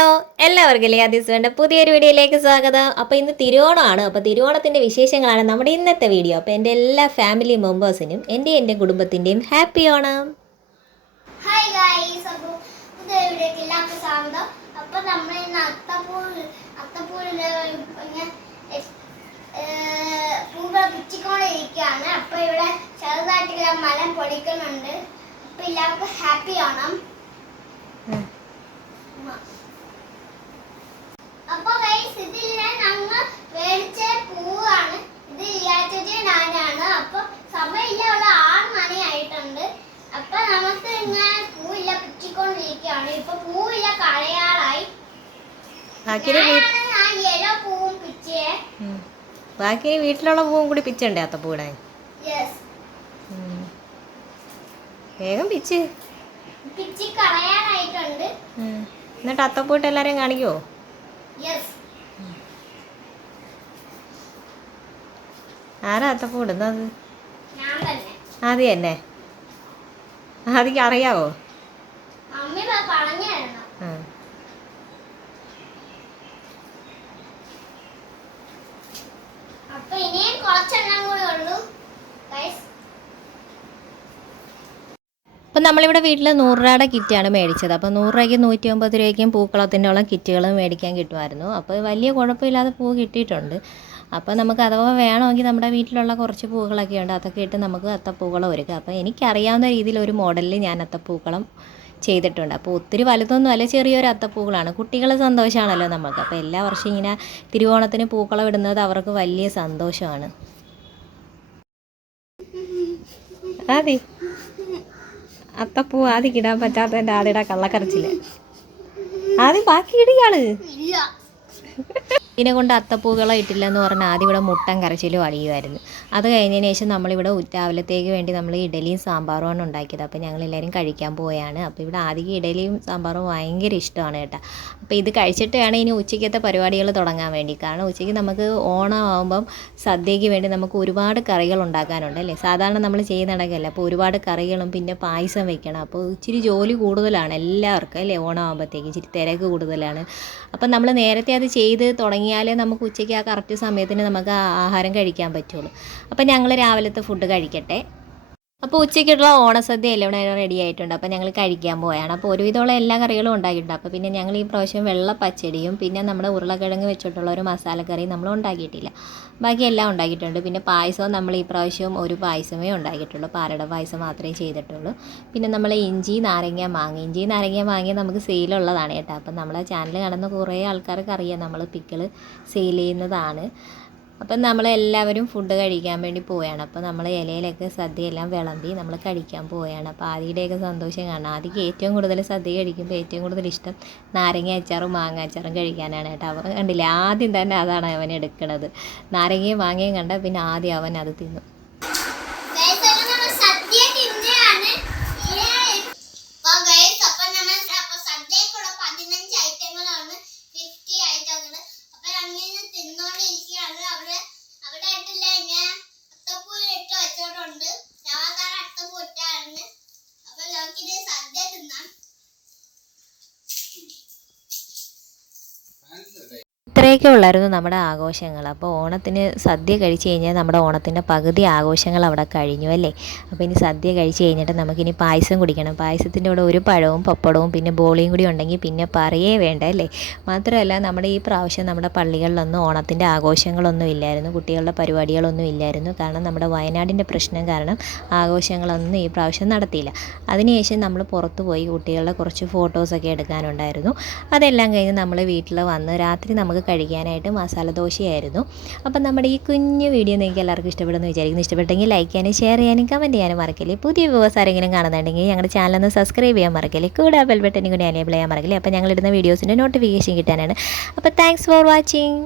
എല്ലാവർക്കും ലിയാദിസുവിന്റെ പുതിയൊരു വീഡിയോയിലേക്ക് സ്വാഗതം. അപ്പോൾ ഇന്ന് തിരുവോണമാണ്. അപ്പോൾ തിരുവോണത്തിന്റെ വിശേഷങ്ങളാണ് നമ്മുടെ ഇന്നത്തെ വീഡിയോ. അപ്പോൾ എന്റെ എല്ലാ ഫാമിലി മെമ്പേഴ്സിനും എന്റെ എന്റെ കുടുംബത്തിന്റെയും ഹാപ്പി ഓണം. ഹായ് ഗായ്സ് അപ്പോൾ പുതിയ വീഡിയോക്ക് എല്ലാവർക്കും സ്വാഗതം. അപ്പോൾ നമ്മൾ ഇന്ന് അത്തപ്പൂര് അത്തപ്പൂരിന്റെ പൂക്കൾ പിച്ചിക്കൊണ്ട് ഇരിക്കുകയാണ് അപ്പോൾ ഇവിടെ ചെറുതായിട്ട് മലം പൊടിക്കുന്നുണ്ട്. അപ്പോൾ എല്ലാവർക്കും ഹാപ്പി ആണം അപ്പോൾ ഗൈസ് ഇതിൽ ഞങ്ങൾ മേടിച്ച പൂവാണ് ഇത് ഇയാച്ചേച്ചി നാനാണ് അപ്പോൾ സമയമില്ല ഉള്ള ആറ് മണിയായിട്ടുണ്ട് അപ്പൊ നമുക്ക് ഇങ്ങനെ പൂവില്ല പിച്ചിക്കൊണ്ടിരിക്കുകയാണ് ഇപ്പൊ പൂവില്ല ബാക്കി വീട്ടിലുള്ള പൂവും കൂടി പിച്ചണ്ടേ അത്ത യെസ് വേഗം പിച്ച്. എന്നിട്ട് അത്തപ്പൂട്ട് എല്ലാരെയും കാണിക്കോ ആരാ അത്തപ്പൂ ഇടുന്നത് ആദ്യം തന്നെ ആദ്യം അറിയാവോ? അപ്പം നമ്മളിവിടെ വീട്ടിൽ നൂറ് രൂപയുടെ കിറ്റാണ് മേടിച്ചത്. അപ്പോൾ നൂറ് രൂപയ്ക്കും നൂറ്റി അമ്പത് രൂപയ്ക്കും പൂക്കളത്തിന്റെയോളം കിറ്റുകൾ മേടിക്കാൻ കിട്ടുമായിരുന്നു. അപ്പോൾ വലിയ കുഴപ്പമില്ലാതെ പൂ കിട്ടിയിട്ടുണ്ട്. അപ്പോൾ നമുക്ക് അഥവാ വേണമെങ്കിൽ നമ്മുടെ വീട്ടിലുള്ള കുറച്ച് പൂക്കളൊക്കെ ഉണ്ട് അതൊക്കെ ഇട്ട് നമുക്ക് അത്തപ്പൂക്കളം ഒരുക്കാം. അപ്പോൾ എനിക്കറിയാവുന്ന രീതിയിൽ ഒരു മോഡലിൽ ഞാൻ അത്തപ്പൂക്കളം ചെയ്തിട്ടുണ്ട്. അപ്പോൾ ഒത്തിരി വലുതൊന്നും അല്ല ചെറിയൊരു അത്തപ്പൂക്കളാണ്. കുട്ടികൾ സന്തോഷമാണല്ലോ നമുക്ക് അപ്പോൾ എല്ലാ വർഷവും ഇങ്ങനെ തിരുവോണത്തിന് പൂക്കളം ഇടുന്നത് അവർക്ക് വലിയ സന്തോഷമാണ്. അതെ അത്തപ്പൂ ആദ്യം ഇടാൻ പറ്റാത്തതിന്റെ ആളിടാ കള്ളക്കരച്ചിൽ. ആദ്യം ബാക്കി ഇടിയാൾ ഇതിനെ കൊണ്ട് അത്തപ്പൂക്കളം ഇട്ടില്ലെന്ന് പറഞ്ഞാൽ ആദ്യം ഇവിടെ മുട്ടൻ കരച്ചിലും അടിയുമായിരുന്നു. അത് കഴിഞ്ഞതിന് ശേഷം നമ്മളിവിടെ രാവിലത്തേക്ക് വേണ്ടി നമ്മൾ ഇഡലിയും സാമ്പാറുമാണ് ഉണ്ടാക്കിയത്. അപ്പോൾ ഞങ്ങൾ എല്ലാവരും കഴിക്കാൻ പോയാണ് അപ്പോൾ ഇവിടെ ആദ്യം ഇഡലിയും സാമ്പാറും ഭയങ്കര ഇഷ്ടമാണ് കേട്ടോ. അപ്പോൾ ഇത് കഴിച്ചിട്ട് വേണം ഇനി ഉച്ചയ്ക്കത്തെ പരിപാടികൾ തുടങ്ങാൻ വേണ്ടി. കാരണം ഉച്ചയ്ക്ക് നമുക്ക് ഓണം ആകുമ്പം സദ്യയ്ക്ക് വേണ്ടി നമുക്ക് ഒരുപാട് കറികൾ ഉണ്ടാക്കാനുണ്ട് അല്ലേ? സാധാരണ നമ്മൾ ചെയ്യുന്നിടക്കല്ല അപ്പോൾ ഒരുപാട് കറികളും പിന്നെ പായസം വെക്കണം. അപ്പോൾ ഇച്ചിരി ജോലി കൂടുതലാണ് എല്ലാവർക്കും അല്ലേ? ഓണം ഇച്ചിരി തിരക്ക് കൂടുതലാണ്. അപ്പം നമ്മൾ നേരത്തെ അത് ചെയ്ത് തുടങ്ങിയാലേ നമുക്ക് ഉച്ചയ്ക്ക് ആ കറക്റ്റ് സമയത്തിന് നമുക്ക് ആഹാരം കഴിക്കാൻ പറ്റുള്ളൂ. അപ്പം ഞങ്ങൾ രാവിലത്തെ ഫുഡ് കഴിക്കട്ടെ. അപ്പോൾ ഉച്ചയ്ക്കുള്ള ഓണസദ്യ എല്ലാം ഇവിടെ റെഡി ആയിട്ടുണ്ട്. അപ്പോൾ ഞങ്ങൾ കഴിക്കാൻ പോയാണ് അപ്പോൾ ഒരുവിധമുള്ള എല്ലാ കറികളും ഉണ്ടാക്കിയിട്ടുണ്ട്. അപ്പോൾ പിന്നെ ഞങ്ങൾ ഈ പ്രാവശ്യം വെള്ള പച്ചടിയും പിന്നെ നമ്മുടെ ഉരുളക്കിഴങ്ങ് വെച്ചിട്ടുള്ള ഒരു മസാലക്കറിയും നമ്മൾ ഉണ്ടാക്കിയിട്ടില്ല. ബാക്കി എല്ലാം ഉണ്ടാക്കിയിട്ടുണ്ട്. പിന്നെ പായസവും നമ്മൾ ഈ പ്രാവശ്യം ഒരു പായസമേ ഉണ്ടാക്കിയിട്ടുള്ളൂ. പാലട പായസം മാത്രമേ ചെയ്തിട്ടുള്ളൂ. പിന്നെ നമ്മൾ ഇഞ്ചി നാരങ്ങ മാങ്ങ. ഇഞ്ചി നാരങ്ങ മാങ്ങ നമുക്ക് സെയിലുള്ളതാണ് കേട്ടോ. അപ്പം നമ്മളെ ചാനൽ കാണുന്ന കുറേ ആൾക്കാർക്ക് അറിയാം നമ്മൾ പിക്കിൾ സെയിൽ ചെയ്യുന്നതാണ്. അപ്പം നമ്മളെല്ലാവരും ഫുഡ് കഴിക്കാൻ വേണ്ടി പോവുകയാണ് അപ്പോൾ നമ്മൾ ഇലയിലൊക്കെ സദ്യയെല്ലാം വിളമ്പി നമ്മൾ കഴിക്കാൻ പോവുകയാണ് അപ്പോൾ ആദിയുടെയൊക്കെ സന്തോഷം കാണാം ആദിക്ക് ഏറ്റവും കൂടുതൽ സദ്യ കഴിക്കുമ്പോൾ ഏറ്റവും കൂടുതൽ ഇഷ്ടം നാരങ്ങ അച്ചാറും മാങ്ങ അച്ചാറും കഴിക്കാനാണ് കേട്ടോ അവൻ കണ്ടില്ല ആദ്യം തന്നെ അതാണ് അവൻ എടുക്കുന്നത് നാരങ്ങയും മാങ്ങയും കണ്ട പിന്നെ ആദ്യം അവൻ അത് തിന്നു Guys, നമ്മൾ സദ്യ തിന്നുകയാണ്. Yay. അപ്പൊ guys, നമ്മൾ അപ്പൊ സദ്യക്കുള്ള 15 ഐറ്റങ്ങളാണ് 50 ഐറ്റങ്ങൾ. അപ്പൊ അങ്ങനെ തിന്നോണ്ടിരിക്കുകയാണ്. ഇത്രയൊക്കെ ഉള്ളായിരുന്നു നമ്മുടെ ആഘോഷങ്ങൾ. അപ്പോൾ ഓണത്തിന് സദ്യ കഴിച്ച് കഴിഞ്ഞാൽ നമ്മുടെ ഓണത്തിന്റെ പകുതി ആഘോഷങ്ങൾ അവിടെ കഴിഞ്ഞു അല്ലേ? അപ്പോൾ ഇനി സദ്യ കഴിച്ച് കഴിഞ്ഞിട്ട് നമുക്കിനി പായസം കുടിക്കണം. പായസത്തിന്റെ കൂടെ ഒരു പഴവും പപ്പടവും പിന്നെ ബോളിയും കൂടി ഉണ്ടെങ്കിൽ പിന്നെ പറയേ വേണ്ട അല്ലേ? മാത്രമല്ല നമ്മുടെ ഈ പ്രാവശ്യം നമ്മുടെ പള്ളികളിലൊന്നും ഓണത്തിന്റെ ആഘോഷങ്ങളൊന്നും ഇല്ലായിരുന്നു. കുട്ടികളുടെ പരിപാടികളൊന്നും ഇല്ലായിരുന്നു. കാരണം നമ്മുടെ വയനാടിന്റെ പ്രശ്നം കാരണം ആഘോഷങ്ങളൊന്നും ഈ പ്രാവശ്യം നടത്തിയില്ല. അതിനുശേഷം നമ്മൾ പുറത്ത് പോയി കുട്ടികളുടെ കുറച്ച് ഫോട്ടോസൊക്കെ എടുക്കാനുണ്ടായിരുന്നു. അതെല്ലാം കഴിഞ്ഞ് നമ്മൾ വീട്ടിൽ വന്ന് രാത്രി നമുക്ക് കഴിക്കാനായിട്ട് മസാല ദോശയായിരുന്നു. അപ്പം നമ്മുടെ ഈ കുഞ്ഞു വീഡിയോ നിങ്ങൾക്ക് എല്ലാവർക്കും ഇഷ്ടപ്പെടുന്നു വിചാരിക്കുന്നു. ഇഷ്ടപ്പെട്ടെങ്കിൽ ലൈക്ക് ചെയ്യാനും ഷെയർ ചെയ്യാനും കമന്റ് ചെയ്യാനും മറക്കല്ലേ. പുതിയ വ്യൂവേഴ്സ് ആരെങ്കിലും കാണുന്നുണ്ടെങ്കിൽ ഞങ്ങളുടെ ചാനലൊന്ന് സബ്സ്ക്രൈബ് ചെയ്യാൻ മറക്കല്ലേ. കൂടെ ബെൽ ബട്ടനും കൂടി അനേബിൾ ചെയ്യാൻ മറക്കല്ലേ. അപ്പോൾ ഞങ്ങളിടുന്ന വീഡിയോസിന്റെ നോട്ടിഫിക്കേഷൻ കിട്ടാനാണ്. അപ്പോൾ താങ്ക്സ് ഫോർ വാച്ചിങ്